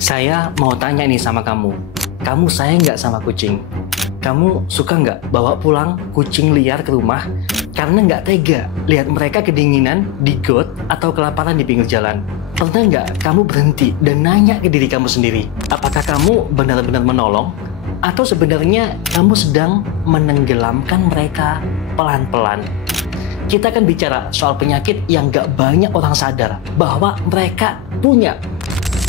Saya mau tanya nih sama kamu. Kamu sayang nggak sama kucing? Kamu suka nggak bawa pulang kucing liar ke rumah karena nggak tega lihat mereka kedinginan di got atau kelaparan di pinggir jalan? Pernah nggak kamu berhenti dan nanya ke diri kamu sendiri, apakah kamu benar-benar menolong? Atau sebenarnya kamu sedang menenggelamkan mereka pelan-pelan? Kita akan bicara soal penyakit yang nggak banyak orang sadar bahwa mereka punya.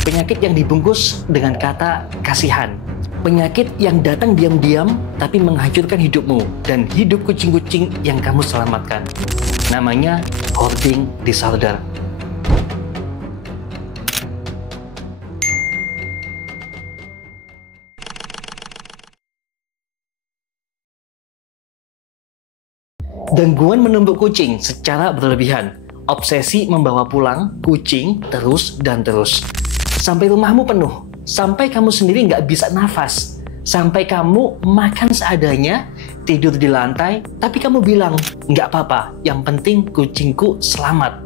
Penyakit yang dibungkus dengan kata kasihan. Penyakit yang datang diam-diam tapi menghancurkan hidupmu dan hidup kucing-kucing yang kamu selamatkan. Namanya hoarding disorder. Gangguan menumbuk kucing secara berlebihan. Obsesi membawa pulang kucing terus dan terus. Sampai rumahmu penuh. Sampai kamu sendiri nggak bisa nafas. Sampai kamu makan seadanya, tidur di lantai, tapi kamu bilang, nggak apa-apa, yang penting kucingku selamat.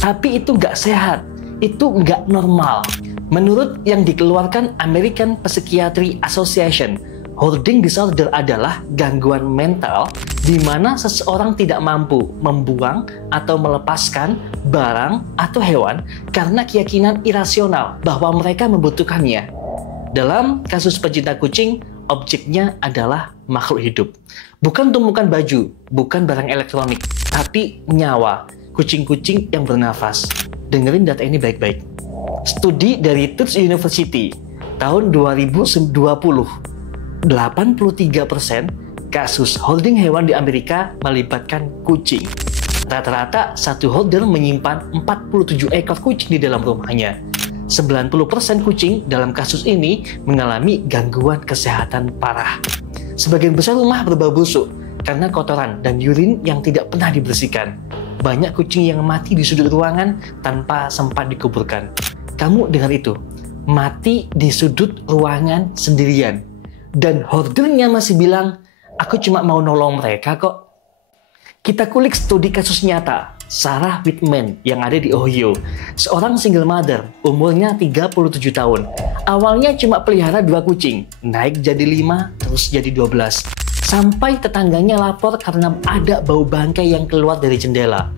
Tapi itu nggak sehat, itu nggak normal. Menurut yang dikeluarkan American Psychiatry Association, hoarding disorder adalah gangguan mental di mana seseorang tidak mampu membuang atau melepaskan barang atau hewan karena keyakinan irasional bahwa mereka membutuhkannya. Dalam kasus pecinta kucing, objeknya adalah makhluk hidup. Bukan tumpukan baju, bukan barang elektronik, tapi nyawa, kucing-kucing yang bernafas. Dengerin data ini baik-baik. Studi dari Tufts University tahun 2020, 83% kasus hoarding hewan di Amerika melibatkan kucing. Rata-rata satu holder menyimpan 47 ekor kucing di dalam rumahnya. 90% kucing dalam kasus ini mengalami gangguan kesehatan parah. Sebagian besar rumah berbau busuk karena kotoran dan urin yang tidak pernah dibersihkan. Banyak kucing yang mati di sudut ruangan tanpa sempat dikuburkan. Kamu dengar itu? Mati di sudut ruangan sendirian. Dan hoardernya masih bilang, aku cuma mau nolong mereka kok. Kita kulik studi kasus nyata Sarah Whitman yang ada di Ohio. Seorang single mother, umurnya 37 tahun. Awalnya cuma pelihara 2 kucing, naik jadi 5, terus jadi 12. Sampai tetangganya lapor karena ada bau bangkai yang keluar dari jendela.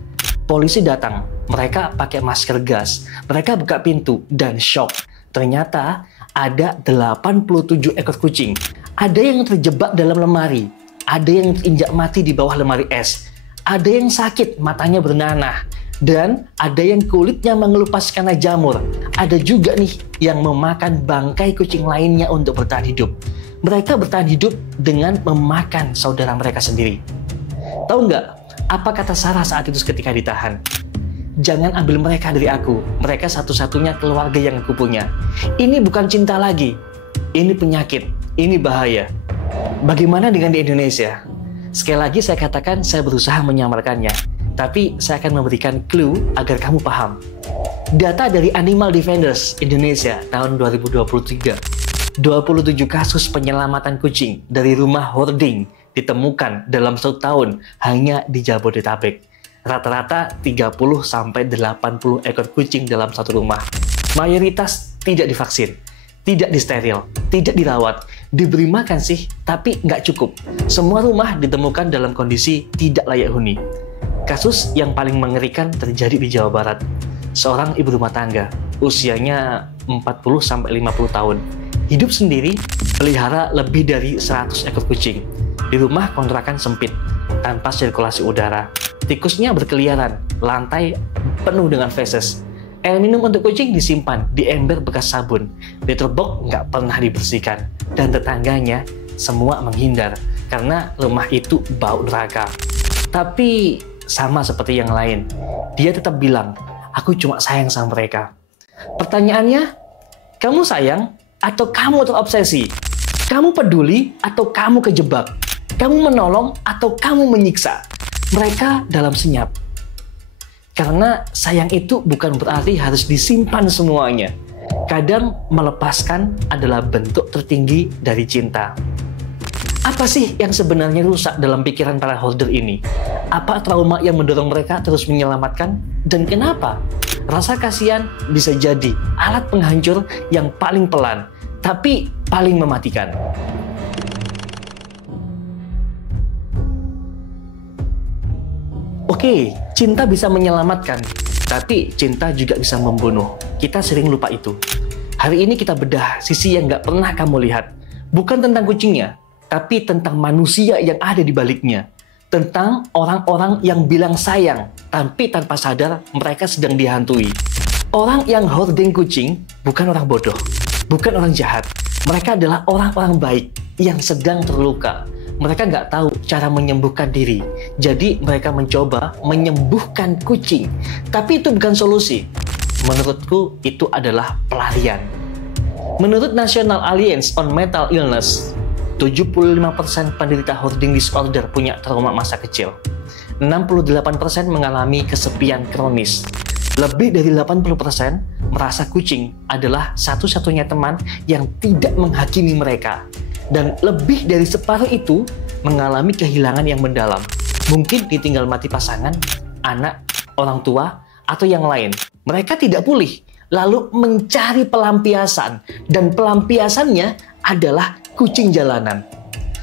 Polisi datang, mereka pakai masker gas. Mereka buka pintu dan shock. Ternyata ada 87 ekor kucing. Ada yang terjebak dalam lemari, ada yang injak mati di bawah lemari es, ada yang sakit matanya bernanah, dan ada yang kulitnya mengelupas karena jamur. Ada juga nih yang memakan bangkai kucing lainnya untuk bertahan hidup. Mereka bertahan hidup dengan memakan saudara mereka sendiri. Tahu nggak apa kata Sarah saat itu ketika ditahan? Jangan ambil mereka dari aku. Mereka satu-satunya keluarga yang aku punya. Ini bukan cinta lagi. Ini penyakit. Ini bahaya. Bagaimana dengan di Indonesia? Sekali lagi saya katakan saya berusaha menyamarkannya. Tapi saya akan memberikan clue agar kamu paham. Data dari Animal Defenders Indonesia tahun 2023. 27 kasus penyelamatan kucing dari rumah hoarding ditemukan dalam 1 tahun hanya di Jabodetabek. Rata-rata 30-80 ekor kucing dalam satu rumah. Mayoritas tidak divaksin, tidak disteril, tidak dirawat, diberi makan sih, tapi nggak cukup. Semua rumah ditemukan dalam kondisi tidak layak huni. Kasus yang paling mengerikan terjadi di Jawa Barat. Seorang ibu rumah tangga, usianya 40-50 tahun, hidup sendiri, pelihara lebih dari 100 ekor kucing. Di rumah kontrakan sempit, tanpa sirkulasi udara. Tikusnya berkeliaran, lantai penuh dengan feses. Air minum untuk kucing disimpan di ember bekas sabun. Litter box nggak pernah dibersihkan. Dan tetangganya semua menghindar karena rumah itu bau neraka. Tapi sama seperti yang lain, dia tetap bilang, aku cuma sayang sama mereka. Pertanyaannya, kamu sayang atau kamu terobsesi? Kamu peduli atau kamu kejebak? Kamu menolong atau kamu menyiksa? Mereka dalam senyap. Karena sayang itu bukan berarti harus disimpan semuanya. Kadang melepaskan adalah bentuk tertinggi dari cinta. Apa sih yang sebenarnya rusak dalam pikiran para hoarder ini? Apa trauma yang mendorong mereka terus menyelamatkan? Dan kenapa? Rasa kasihan bisa jadi alat penghancur yang paling pelan, tapi paling mematikan. Oke, cinta bisa menyelamatkan, tapi cinta juga bisa membunuh. Kita sering lupa itu. Hari ini kita bedah sisi yang nggak pernah kamu lihat. Bukan tentang kucingnya, tapi tentang manusia yang ada di baliknya. Tentang orang-orang yang bilang sayang, tapi tanpa sadar mereka sedang dihantui. Orang yang hoarding kucing bukan orang bodoh, bukan orang jahat. Mereka adalah orang-orang baik yang sedang terluka. Mereka nggak tahu cara menyembuhkan diri. Jadi mereka mencoba menyembuhkan kucing. Tapi itu bukan solusi. Menurutku itu adalah pelarian. Menurut National Alliance on Mental Illness, 75% penderita hoarding disorder punya trauma masa kecil. 68% mengalami kesepian kronis. Lebih dari 80% merasa kucing adalah satu-satunya teman yang tidak menghakimi mereka. Dan lebih dari separuh itu mengalami kehilangan yang mendalam. Mungkin ditinggal mati pasangan, anak, orang tua, atau yang lain. Mereka tidak pulih, lalu mencari pelampiasan. Dan pelampiasannya adalah kucing jalanan.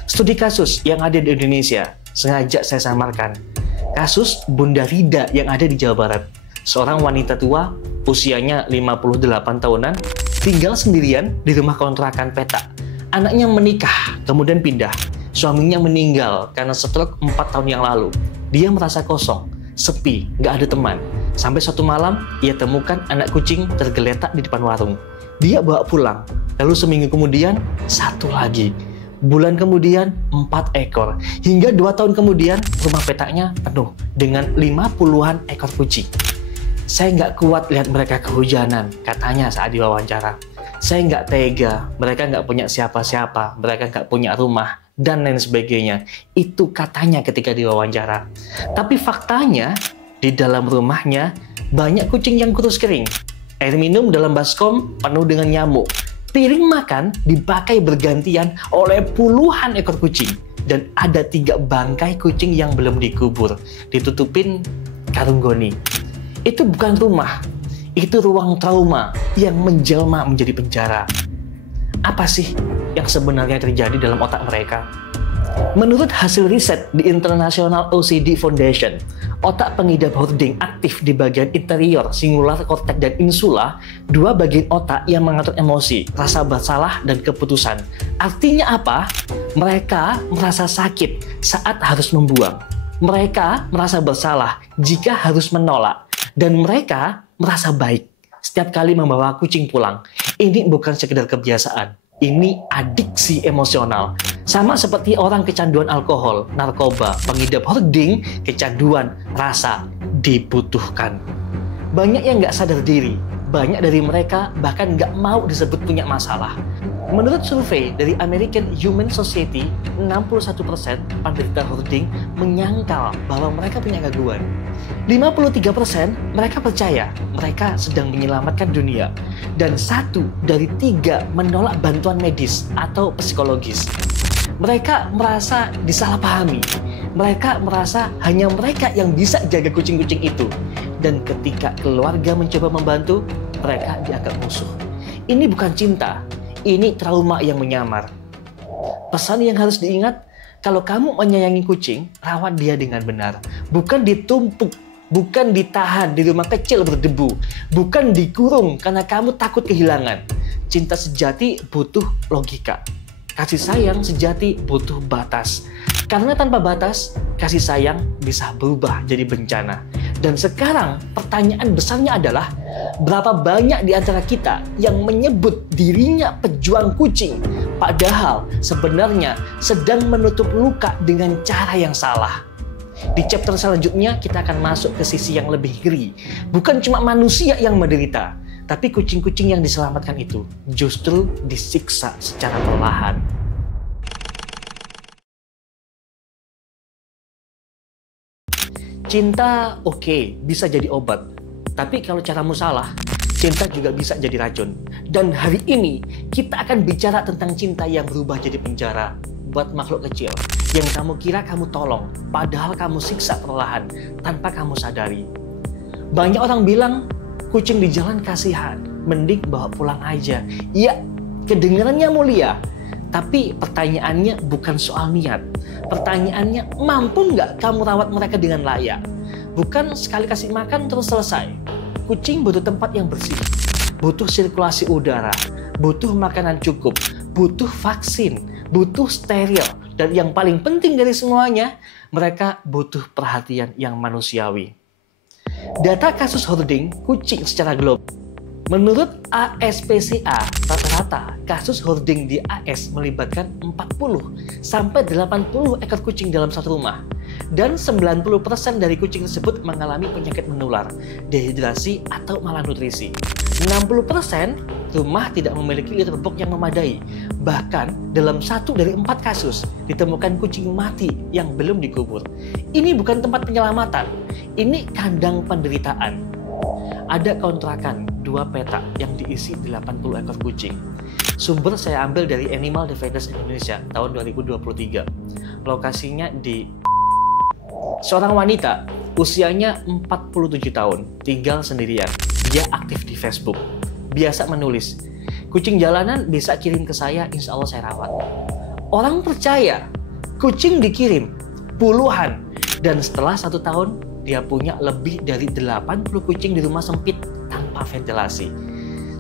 Studi kasus yang ada di Indonesia sengaja saya samarkan. Kasus Bunda Rida yang ada di Jawa Barat. Seorang wanita tua, usianya 58 tahunan, tinggal sendirian di rumah kontrakan petak. Anaknya menikah, kemudian pindah. Suaminya meninggal karena stroke 4 tahun yang lalu. Dia merasa kosong, sepi, nggak ada teman. Sampai suatu malam, ia temukan anak kucing tergeletak di depan warung. Dia bawa pulang. Lalu seminggu kemudian, satu lagi. Bulan kemudian, 4 ekor. Hingga 2 tahun kemudian, rumah petaknya penuh dengan 50-an ekor kucing. Saya nggak kuat lihat mereka kehujanan, katanya saat diwawancara. Saya nggak tega, mereka nggak punya siapa-siapa, mereka nggak punya rumah, dan lain sebagainya. Itu katanya ketika diwawancara. Tapi faktanya, di dalam rumahnya, banyak kucing yang kurus kering. Air minum dalam baskom penuh dengan nyamuk. Piring makan dipakai bergantian oleh puluhan ekor kucing. Dan ada 3 bangkai kucing yang belum dikubur. Ditutupin karung goni. Itu bukan rumah. Itu ruang trauma yang menjelma menjadi penjara. Apa sih yang sebenarnya terjadi dalam otak mereka? Menurut hasil riset di International OCD Foundation, otak pengidap hoarding aktif di bagian interior singular cortex dan insula, 2 bagian otak yang mengatur emosi, rasa bersalah, dan keputusan. Artinya apa? Mereka merasa sakit saat harus membuang. Mereka merasa bersalah jika harus menolak. Dan mereka merasa baik setiap kali membawa kucing pulang. Ini bukan sekedar kebiasaan. Ini adiksi emosional. Sama seperti orang kecanduan alkohol, narkoba, pengidap hoarding, kecanduan rasa dibutuhkan. Banyak yang nggak sadar diri. Banyak dari mereka bahkan nggak mau disebut punya masalah. Menurut survei dari American Human Society, 61% penderita hoarding menyangkal bahwa mereka punya gangguan. 53% mereka percaya mereka sedang menyelamatkan dunia. Dan 1 dari 3 menolak bantuan medis atau psikologis. Mereka merasa disalahpahami. Mereka merasa hanya mereka yang bisa jaga kucing-kucing itu. Dan ketika keluarga mencoba membantu, mereka dianggap musuh. Ini bukan cinta, ini trauma yang menyamar. Pesan yang harus diingat, kalau kamu menyayangi kucing, rawat dia dengan benar. Bukan ditumpuk, bukan ditahan di rumah kecil berdebu, bukan dikurung karena kamu takut kehilangan. Cinta sejati butuh logika. Kasih sayang sejati butuh batas. Karena tanpa batas, kasih sayang bisa berubah jadi bencana. Dan sekarang pertanyaan besarnya adalah, berapa banyak di antara kita yang menyebut dirinya pejuang kucing, padahal sebenarnya sedang menutup luka dengan cara yang salah. Di chapter selanjutnya kita akan masuk ke sisi yang lebih ngeri. Bukan cuma manusia yang menderita, tapi kucing-kucing yang diselamatkan itu justru disiksa secara perlahan. Cinta oke, bisa jadi obat. Tapi kalau caramu salah, cinta juga bisa jadi racun. Dan hari ini kita akan bicara tentang cinta yang berubah jadi penjara buat makhluk kecil yang kamu kira kamu tolong, padahal kamu siksa perlahan tanpa kamu sadari. Banyak orang bilang Kucing di jalan kasihan, mending bawa pulang aja. Iya, kedengarannya mulia. Tapi pertanyaannya bukan soal niat. Pertanyaannya, mampu nggak kamu rawat mereka dengan layak? Bukan sekali kasih makan terus selesai. Kucing butuh tempat yang bersih, butuh sirkulasi udara, butuh makanan cukup, butuh vaksin, butuh steril. Dan yang paling penting dari semuanya, mereka butuh perhatian yang manusiawi. Data kasus hoarding kucing secara global. Menurut ASPCA, rata-rata kasus hoarding di AS melibatkan 40 sampai 80 ekor kucing dalam satu rumah. Dan 90% dari kucing tersebut mengalami penyakit menular, dehidrasi atau malnutrisi. 60% rumah tidak memiliki litter box yang memadai. Bahkan dalam 1 dari 4 kasus ditemukan kucing mati yang belum dikubur. Ini bukan tempat penyelamatan, ini kandang penderitaan. Ada kontrakan 2 petak yang diisi 80 ekor kucing. Sumber saya ambil dari Animal Defenders Indonesia tahun 2023. Lokasinya di seorang wanita, usianya 47 tahun, tinggal sendirian. Dia aktif di Facebook. Biasa menulis, kucing jalanan bisa kirim ke saya, insya Allah saya rawat. Orang percaya, kucing dikirim puluhan. Dan setelah 1 tahun, dia punya lebih dari 80 kucing di rumah sempit tanpa ventilasi.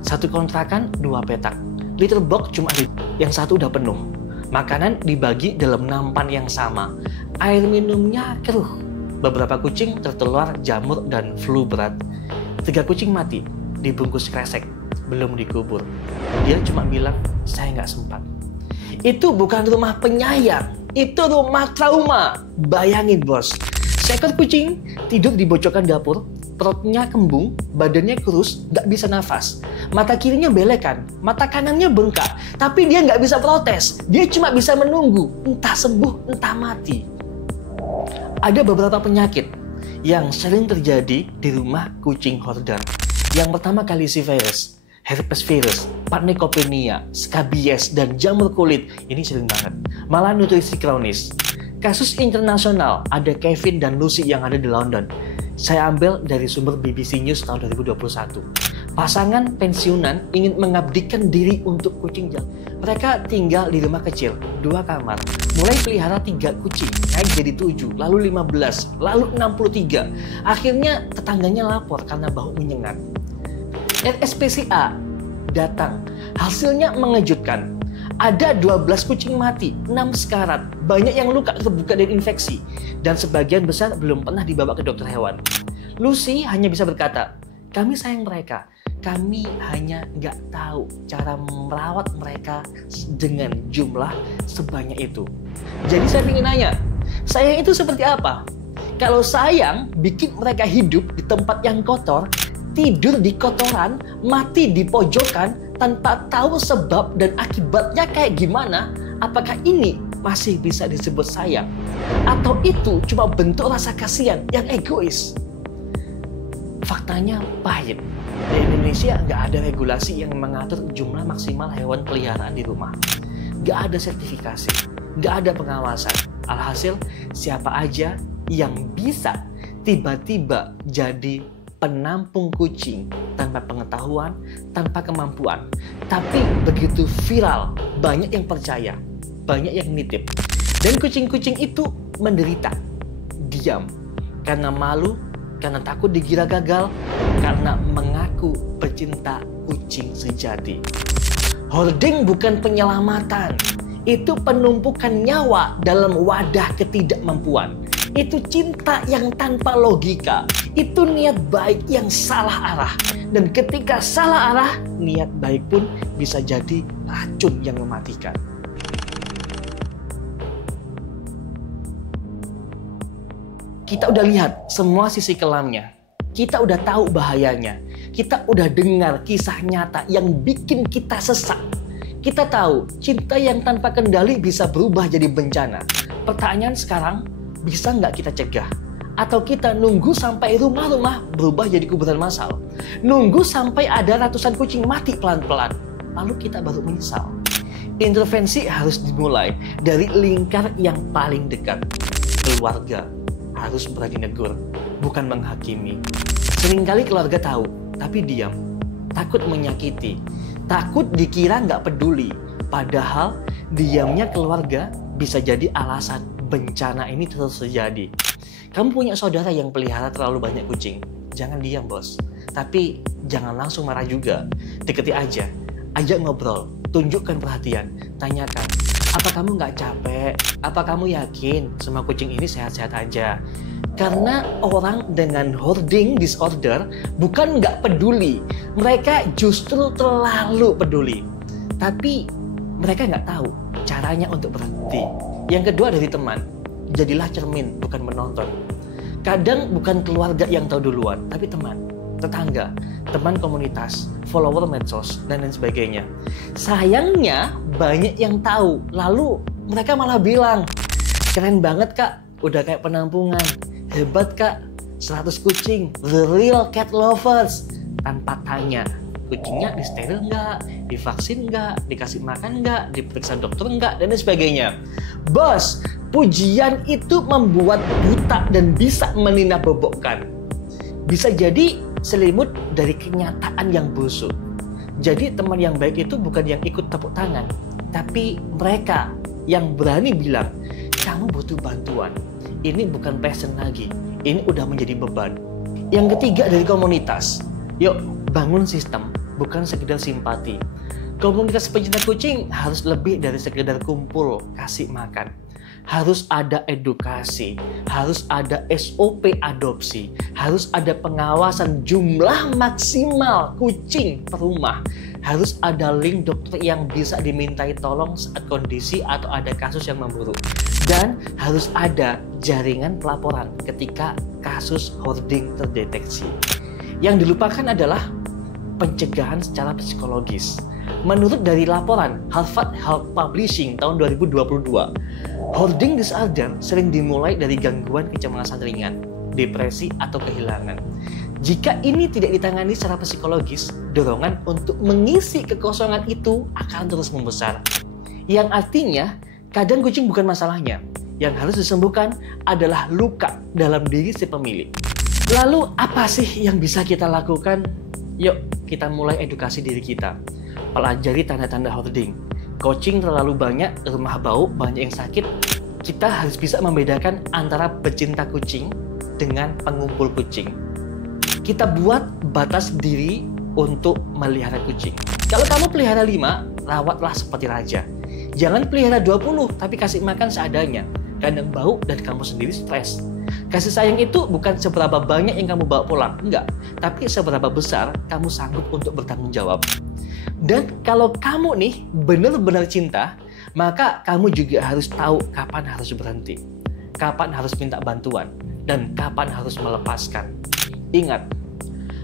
Satu kontrakan 2 petak. Litter box cuma yang satu udah penuh. Makanan dibagi dalam nampan yang sama. Air minumnya keruh. Beberapa kucing tertular jamur dan flu berat. 3 kucing mati, dibungkus kresek, belum dikubur. Dia cuma bilang, saya nggak sempat. Itu bukan rumah penyayang, itu rumah trauma. Bayangin bos, seekor kucing tidur di bocokan dapur, perutnya kembung, badannya kurus, nggak bisa nafas. Mata kirinya belekan, mata kanannya bengkak, tapi dia nggak bisa protes. Dia cuma bisa menunggu, entah sembuh, entah mati. Ada beberapa penyakit yang sering terjadi di rumah kucing hoarder. Yang pertama calicivirus, herpes virus, parnekopenia, skabies, dan jamur kulit. Ini sering banget. Malnutrisi kronis. Kasus internasional, ada Kevin dan Lucy yang ada di London. Saya ambil dari sumber BBC News tahun 2021. Pasangan pensiunan ingin mengabdikan diri untuk kucing jalan. Mereka tinggal di rumah kecil, 2 kamar. Mulai pelihara 3 kucing, naik jadi 7, lalu 15, lalu 63. Akhirnya tetangganya lapor karena bau menyengat. RSPCA datang. Hasilnya mengejutkan. Ada 12 kucing mati, 6 sekarat, banyak yang luka terbuka dan infeksi, dan sebagian besar belum pernah dibawa ke dokter hewan. Lucy hanya bisa berkata, kami sayang mereka, kami hanya nggak tahu cara merawat mereka dengan jumlah sebanyak itu. Jadi saya ingin nanya, sayang itu seperti apa? Kalau sayang bikin mereka hidup di tempat yang kotor, tidur di kotoran, mati di pojokan, tanpa tahu sebab dan akibatnya kayak gimana, apakah ini masih bisa disebut sayang? Atau itu cuma bentuk rasa kasihan yang egois? Faktanya pahit. Di Indonesia nggak ada regulasi yang mengatur jumlah maksimal hewan peliharaan di rumah. Nggak ada sertifikasi, nggak ada pengawasan. Alhasil, siapa aja yang bisa tiba-tiba jadi penampung kucing tanpa pengetahuan, tanpa kemampuan. Tapi begitu viral, banyak yang percaya, banyak yang nitip. Dan kucing-kucing itu menderita, diam, karena malu, karena takut dikira gagal, karena mengaku pecinta kucing sejati. Hoarding bukan penyelamatan, itu penumpukan nyawa dalam wadah ketidakmampuan. Itu cinta yang tanpa logika. Itu niat baik yang salah arah. Dan ketika salah arah, niat baik pun bisa jadi racun yang mematikan. Kita udah lihat semua sisi kelamnya. Kita udah tahu bahayanya. Kita udah dengar kisah nyata yang bikin kita sesak. Kita tahu cinta yang tanpa kendali bisa berubah jadi bencana. Pertanyaan sekarang, bisa nggak kita cegah? Atau kita nunggu sampai rumah-rumah berubah jadi kuburan massal? Nunggu sampai ada ratusan kucing mati pelan-pelan? Lalu kita baru menyesal. Intervensi harus dimulai dari lingkar yang paling dekat. Keluarga harus berani negur, bukan menghakimi. Seringkali keluarga tahu, tapi diam. Takut menyakiti, takut dikira nggak peduli. Padahal diamnya keluarga bisa jadi alasan bencana ini terus terjadi. Kamu punya saudara yang pelihara terlalu banyak kucing, jangan diam bos. Tapi jangan langsung marah juga. Deketi aja, ajak ngobrol, tunjukkan perhatian, tanyakan, apa kamu nggak capek? Apa kamu yakin semua kucing ini sehat-sehat aja? Karena orang dengan hoarding disorder bukan nggak peduli, mereka justru terlalu peduli. Tapi mereka nggak tahu caranya untuk berhenti. Yang kedua dari teman, jadilah cermin bukan menonton. Kadang bukan keluarga yang tahu duluan, tapi teman, tetangga, teman komunitas, follower medsos, dan lain sebagainya. Sayangnya banyak yang tahu, lalu mereka malah bilang, keren banget kak, udah kayak penampungan. Hebat kak, 100 kucing, the real cat lovers. Tanpa tanya, kucingnya disteril nggak, divaksin nggak, dikasih makan nggak, diperiksa dokter nggak, dan lain sebagainya. Bos, pujian itu membuat buta dan bisa meninabobokan. Bisa jadi selimut dari kenyataan yang busuk. Jadi teman yang baik itu bukan yang ikut tepuk tangan, tapi mereka yang berani bilang, kamu butuh bantuan. Ini bukan passion lagi, ini udah menjadi beban. Yang ketiga dari komunitas, yuk bangun sistem, bukan sekedar simpati. Komunitas pecinta kucing harus lebih dari sekedar kumpul, kasih makan. Harus ada edukasi, harus ada SOP adopsi, harus ada pengawasan jumlah maksimal kucing per rumah, harus ada link dokter yang bisa dimintai tolong saat kondisi atau ada kasus yang memburuk, dan harus ada jaringan pelaporan ketika kasus hoarding terdeteksi. Yang dilupakan adalah pencegahan secara psikologis. Menurut dari laporan Harvard Health Publishing tahun 2022, hoarding disorder sering dimulai dari gangguan kecemasan ringan, depresi, atau kehilangan. Jika ini tidak ditangani secara psikologis, dorongan untuk mengisi kekosongan itu akan terus membesar. Yang artinya, kadang kucing bukan masalahnya. Yang harus disembuhkan adalah luka dalam diri si pemilik. Lalu apa sih yang bisa kita lakukan? Yuk, kita mulai edukasi diri kita. Pelajari tanda-tanda hoarding. Kucing terlalu banyak, rumah bau, banyak yang sakit. Kita harus bisa membedakan antara pecinta kucing dengan pengumpul kucing. Kita buat batas diri untuk melihara kucing. Kalau kamu pelihara 5, rawatlah seperti raja. Jangan pelihara 20, tapi kasih makan seadanya. Kadang bau dan kamu sendiri stres. Kasih sayang itu bukan seberapa banyak yang kamu bawa pulang, enggak. Tapi seberapa besar kamu sanggup untuk bertanggung jawab. Dan kalau kamu nih benar-benar cinta, maka kamu juga harus tahu kapan harus berhenti, kapan harus minta bantuan, dan kapan harus melepaskan. Ingat,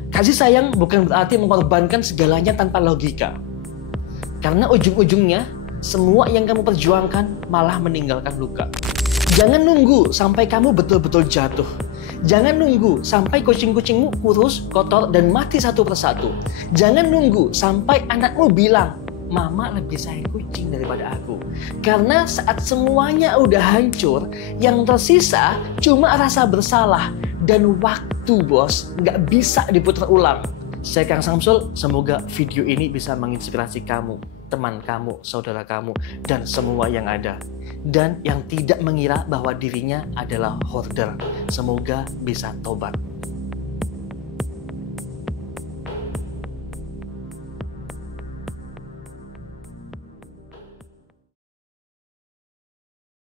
kasih sayang bukan berarti mengorbankan segalanya tanpa logika. Karena ujung-ujungnya, semua yang kamu perjuangkan malah meninggalkan luka. Jangan nunggu sampai kamu betul-betul jatuh. Jangan nunggu sampai kucing-kucingmu kurus, kotor, dan mati satu persatu. Jangan nunggu sampai anakmu bilang, Mama lebih sayang kucing daripada aku. Karena saat semuanya udah hancur, yang tersisa cuma rasa bersalah. Dan waktu bos, nggak bisa diputar ulang. Saya Kang Samsul, semoga video ini bisa menginspirasi kamu, teman kamu, saudara kamu, dan semua yang ada. Dan yang tidak mengira bahwa dirinya adalah hoarder. Semoga bisa tobat.